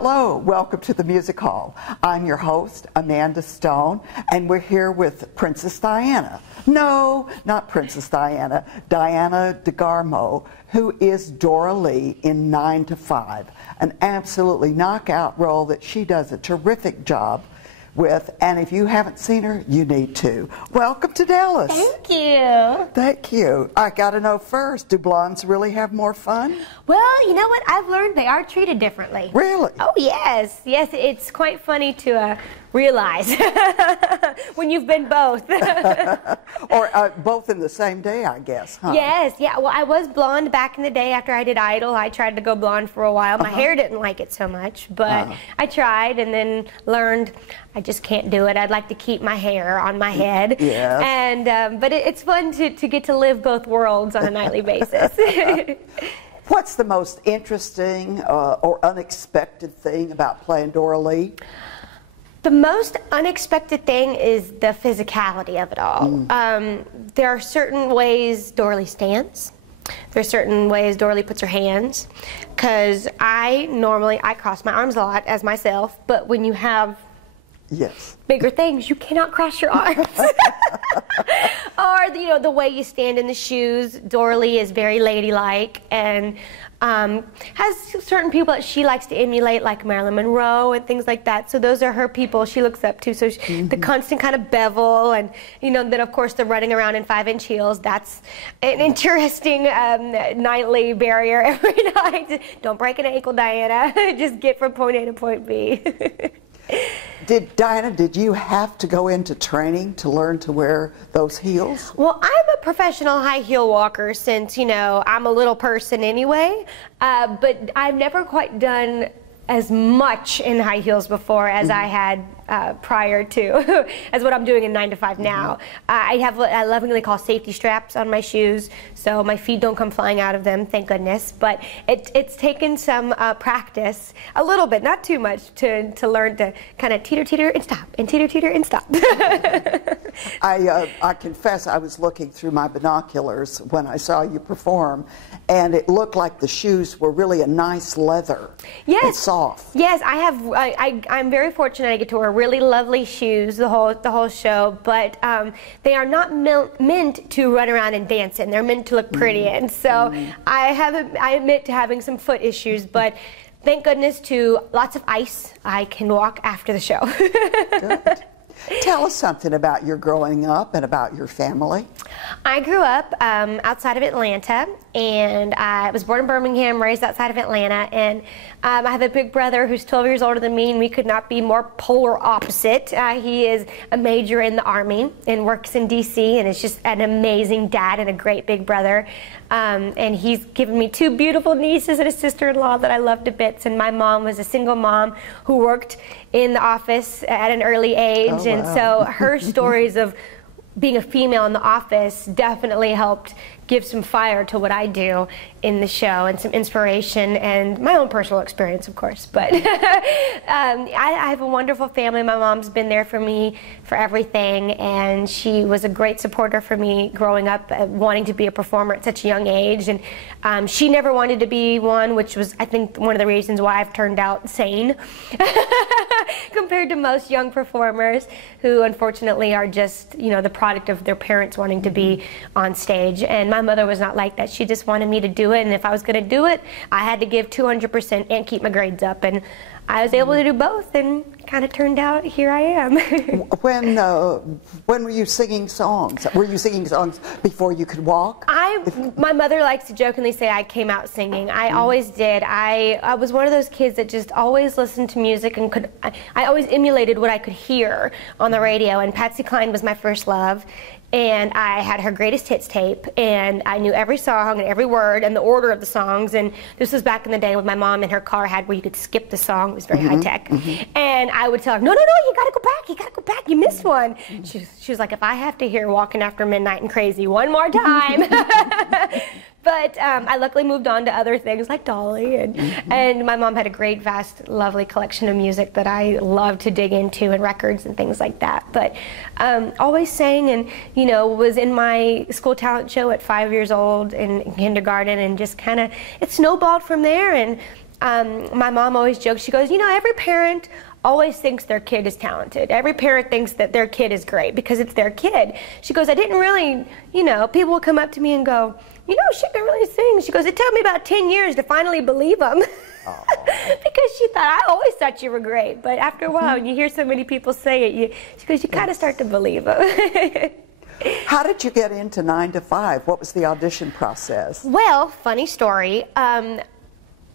Hello, welcome to the Music Hall. I'm your host, Amanda Stone, and we're here with Princess Diana. No, not Princess Diana, Diana DeGarmo, who is Dora Lee in 9 to 5, an absolutely knockout role that she does a terrific job with, and if you haven't seen her, you need to. Welcome to Dallas. Thank you. Thank you. I gotta know first, do blondes really have more fun? Well, you know what? I've learned they are treated differently. Really? Oh, yes. Yes, it's quite funny to realize when you've been both. Or both in the same day, I guess, huh? Yes, yeah. Well, I was blonde back in the day after I did Idol. I tried to go blonde for a while. My hair didn't like it so much, but I tried and then learned I just can't do it. I'd like to keep my hair on my head. Yes. And, but it's fun to get to live both worlds on a nightly basis. What's the most interesting or unexpected thing about playing Dora Lee? The most unexpected thing is the physicality of it all. There are certain ways Dora Lee stands. There are certain ways Dora Lee puts her hands. Because I cross my arms a lot as myself, but when you have bigger things, you cannot cross your arms. Or, you know, the way you stand in the shoes. Dora Lee is very ladylike and has certain people that she likes to emulate, like Marilyn Monroe and things like that. So those are her people she looks up to. So the constant kind of bevel, and you know, then of course the running around in 5-inch heels. That's an interesting nightly barrier every night. Don't break an ankle, Diana. Just get from point A to point B. Diana, did you have to go into training to learn to wear those heels? Well, I'm a professional high heel walker since, you know, I'm a little person anyway, but I've never quite done as much in high heels before as I had prior to, as what I'm doing in 9 to 5 now. I have what I lovingly call safety straps on my shoes, so my feet don't come flying out of them, thank goodness. But it's taken some practice, a little bit, not too much, to learn to kind of teeter-teeter and stop, and teeter-teeter and stop. I confess I was looking through my binoculars when I saw you perform, and it looked like the shoes were really a nice leather. Yes. It's soft. Yes, I'm very fortunate I get to wear really lovely shoes the whole show, but they are not meant to run around and dance in. They're meant to look pretty in. So I admit to having some foot issues, but thank goodness to lots of ice, I can walk after the show. Good. Tell us something about your growing up and about your family. I grew up outside of Atlanta, and I was born in Birmingham, raised outside of Atlanta, and I have a big brother who's 12 years older than me, and we could not be more polar opposite. He is a major in the Army and works in D.C. and is just an amazing dad and a great big brother. And he's given me 2 beautiful nieces and a sister-in-law that I love to bits, and my mom was a single mom who worked in the office at an early age, and so her stories of being a female in the office definitely helped give some fire to what I do in the show, and some inspiration, and my own personal experience, of course. But I have a wonderful family. My mom's been there for me for everything, and she was a great supporter for me growing up, wanting to be a performer at such a young age. And she never wanted to be one, which was, I think, one of the reasons why I've turned out sane compared to most young performers who, unfortunately, are just, you know, the product of their parents wanting to be on stage. And my mother was not like that. She just wanted me to do it, and if I was going to do it, I had to give 200% and keep my grades up, and I was able to do both, and kind of turned out here I am. When were you singing songs? Were you singing songs before you could walk? My mother likes to jokingly say I came out singing. I always did. I was one of those kids that just always listened to music, and I always emulated what I could hear on the radio, and Patsy Cline was my first love. And I had her greatest hits tape, and I knew every song and every word and the order of the songs. And this was back in the day when my mom in her car had where you could skip the song. It was very high tech. And I would tell her, no, you gotta go back, you gotta go back, you missed one. She was like, if I have to hear Walking After Midnight and Crazy one more time. But I luckily moved on to other things like Dolly, and my mom had a great, vast, lovely collection of music that I loved to dig into, and records and things like that. But always sang, and you know, was in my school talent show at 5 years old in kindergarten, and just kind of, it snowballed from there. And my mom always jokes, she goes, you know, every parent always thinks their kid is talented. Every parent thinks that their kid is great because it's their kid. She goes, I didn't really, you know, people will come up to me and go, you know, she can really sing. She goes, it took me about 10 years to finally believe them. Because she thought, I always thought you were great. But after a while, when you hear so many people say it, she goes, you kind of start to believe them. How did you get into 9 to 5? What was the audition process? Well, funny story.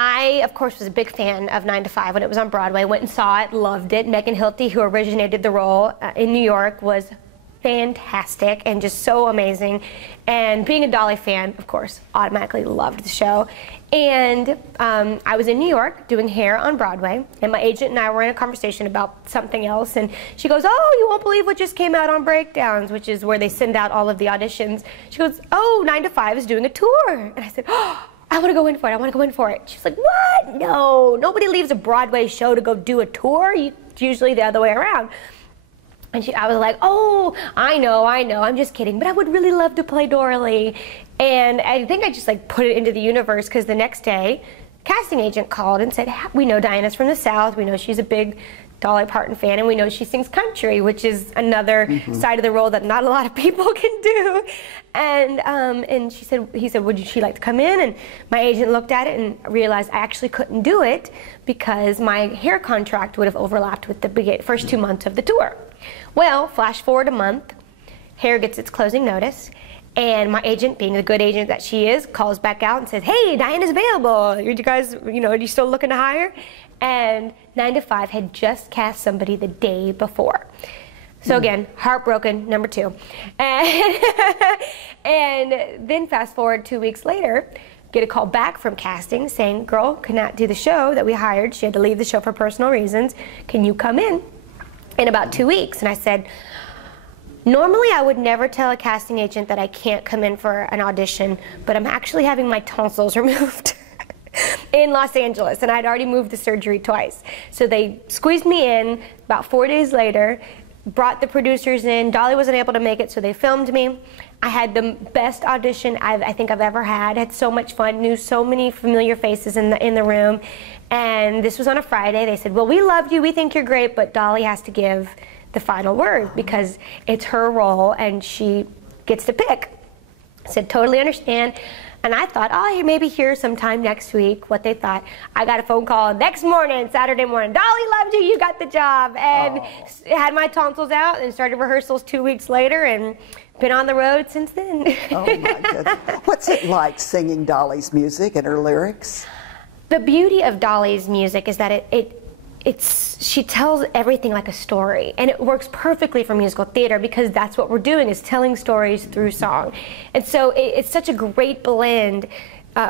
I, of course, was a big fan of 9 to 5 when it was on Broadway. Went and saw it, loved it. Megan Hilty, who originated the role in New York, was fantastic and just so amazing. And being a Dolly fan, of course, automatically loved the show. And I was in New York doing hair on Broadway, and my agent and I were in a conversation about something else, and she goes, oh, you won't believe what just came out on Breakdowns, which is where they send out all of the auditions. She goes, oh, 9 to 5 is doing a tour. And I said, oh, I want to go in for it. I want to go in for it. She's like, what? No, nobody leaves a Broadway show to go do a tour. It's usually the other way around. And I was like, oh, I know, I'm just kidding, but I would really love to play Dorothy. And I think I just like put it into the universe, because the next day, casting agent called and said, we know Diana's from the South, we know she's a big Dolly Parton fan, and we know she sings country, which is another side of the role that not a lot of people can do. And he said, would she like to come in? And my agent looked at it and realized I actually couldn't do it because my hair contract would have overlapped with the first 2 months of the tour. Well, flash forward a month, hair gets its closing notice, and my agent, being the good agent that she is, calls back out and says, hey, Diana's available. Are you guys, you know, are you still looking to hire? And 9 to 5 had just cast somebody the day before. So again, heartbroken, number 2. And then fast forward 2 weeks later, get a call back from casting saying, girl could not do the show that we hired. She had to leave the show for personal reasons. Can you come in about 2 weeks? And I said, normally I would never tell a casting agent that I can't come in for an audition, but I'm actually having my tonsils removed in Los Angeles, and I'd already moved the surgery twice. So they squeezed me in. About 4 days later, brought the producers in. Dolly wasn't able to make it, so they filmed me. I had the best audition I think I've ever had. Had so much fun, knew so many familiar faces in the room. And this was on a Friday. They said, well, we loved you, we think you're great, but Dolly has to give the final word because it's her role and she gets to pick. I said, totally understand. And I thought, oh, maybe hear sometime next week what they thought. I got a phone call next morning, Saturday morning. Dolly loved you, you got the job. And had my tonsils out and started rehearsals 2 weeks later and been on the road since then. Oh my goodness. What's it like singing Dolly's music and her lyrics? The beauty of Dolly's music is that she tells everything like a story, and it works perfectly for musical theater because that's what we're doing, is telling stories through song. And so it's such a great blend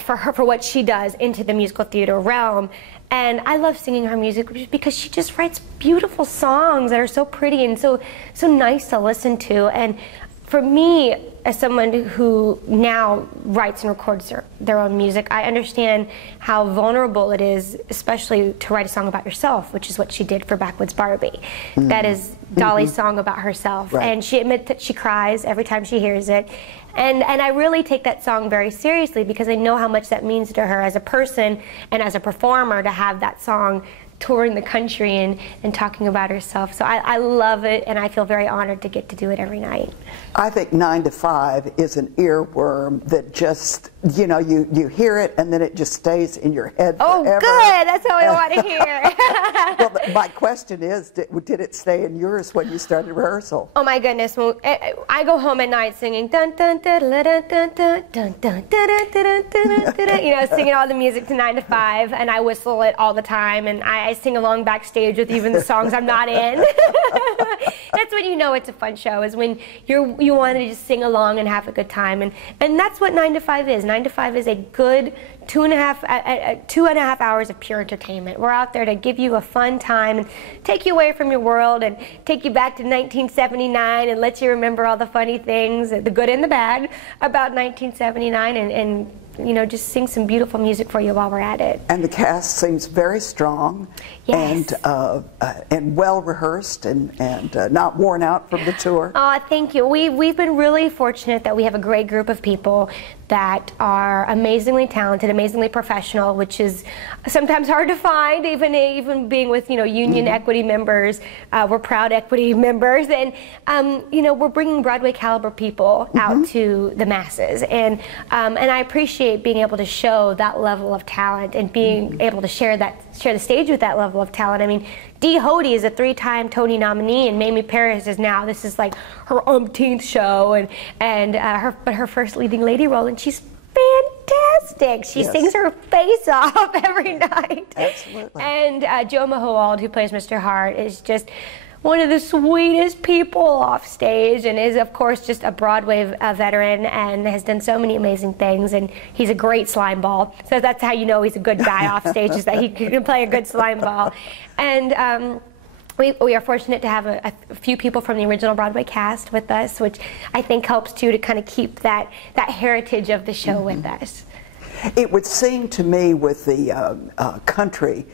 for her, for what she does, into the musical theater realm. And I love singing her music because she just writes beautiful songs that are so pretty and so nice to listen to. And for me, as someone who now writes and records their own music, I understand how vulnerable it is, especially to write a song about yourself, which is what she did for Backwoods Barbie. That is Dolly's song about herself. Right. And she admits that she cries every time she hears it. And I really take that song very seriously because I know how much that means to her as a person and as a performer to have that song touring the country and talking about herself. So I love it, and I feel very honored to get to do it every night. I think 9 to 5 is an earworm that just, you know, you hear it and then it just stays in your head forever. Oh, good. That's what we want to hear. Well, my question is, did it stay in yours when you started rehearsal? Oh my goodness. Well, I go home at night singing dun dun dun dun dun dun dun dun dun dun dun dun, you know, singing all the music to 9 to 5, and I whistle it all the time, and I sing along backstage with even the songs I'm not in. That's when you know it's a fun show, is when you want to just sing along and have a good time, and that's what 9 to 5 is. 9 to 5 is a good 2.5 hours of pure entertainment. We're out there to give you a fun time and take you away from your world and take you back to 1979 and let you remember all the funny things, the good and the bad, about 1979, and you know, just sing some beautiful music for you while we're at it. And the cast seems very strong. Yes. And well rehearsed and not worn out from the tour. Oh, thank you. We've been really fortunate that we have a great group of people that are amazingly talented, amazingly professional, which is sometimes hard to find, even being with, you know, union equity members. We're proud equity members, and you know, we're bringing Broadway caliber people out to the masses, and I appreciate being able to show that level of talent and being able to share the stage with that level of talent. I mean, Dee Hoty is a 3-time Tony nominee, and Mamie Paris is now, this is like her umpteenth show, and her first leading lady role, and she's fantastic. She sings her face off every night. Absolutely. And Joe Mahowald, who plays Mr. Hart, is just one of the sweetest people off stage, and is, of course, just a Broadway veteran and has done so many amazing things, and he's a great slime ball. So that's how you know he's a good guy off stage, is that he can play a good slime ball. And we are fortunate to have a few people from the original Broadway cast with us, which I think helps too to kind of keep that heritage of the show with us. It would seem to me, with the country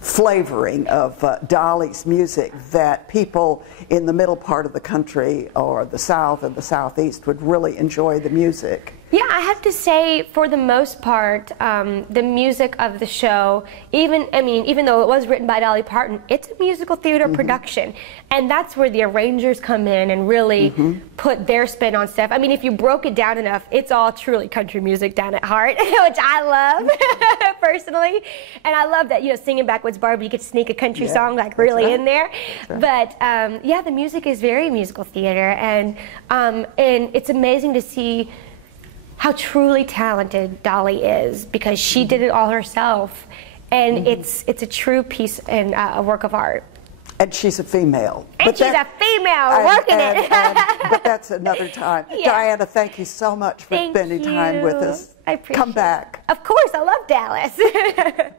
flavoring of Dolly's music, that people in the middle part of the country or the South and the Southeast would really enjoy the music. Yeah, I have to say, for the most part, the music of the show, even though it was written by Dolly Parton, it's a musical theater production, and that's where the arrangers come in and really put their spin on stuff. I mean, if you broke it down enough, it's all truly country music down at heart, which I love personally, and I love that, you know, singing Backwoods Barbie, you get to sneak a country song like really in there. But yeah, the music is very musical theater, and it's amazing to see how truly talented Dolly is, because she did it all herself, and it's a true piece and a work of art. And she's a female. And she's a female working it. But that's another time. Diana, thank you so much for spending time with us. I appreciate Come back. Of course, I love Dallas.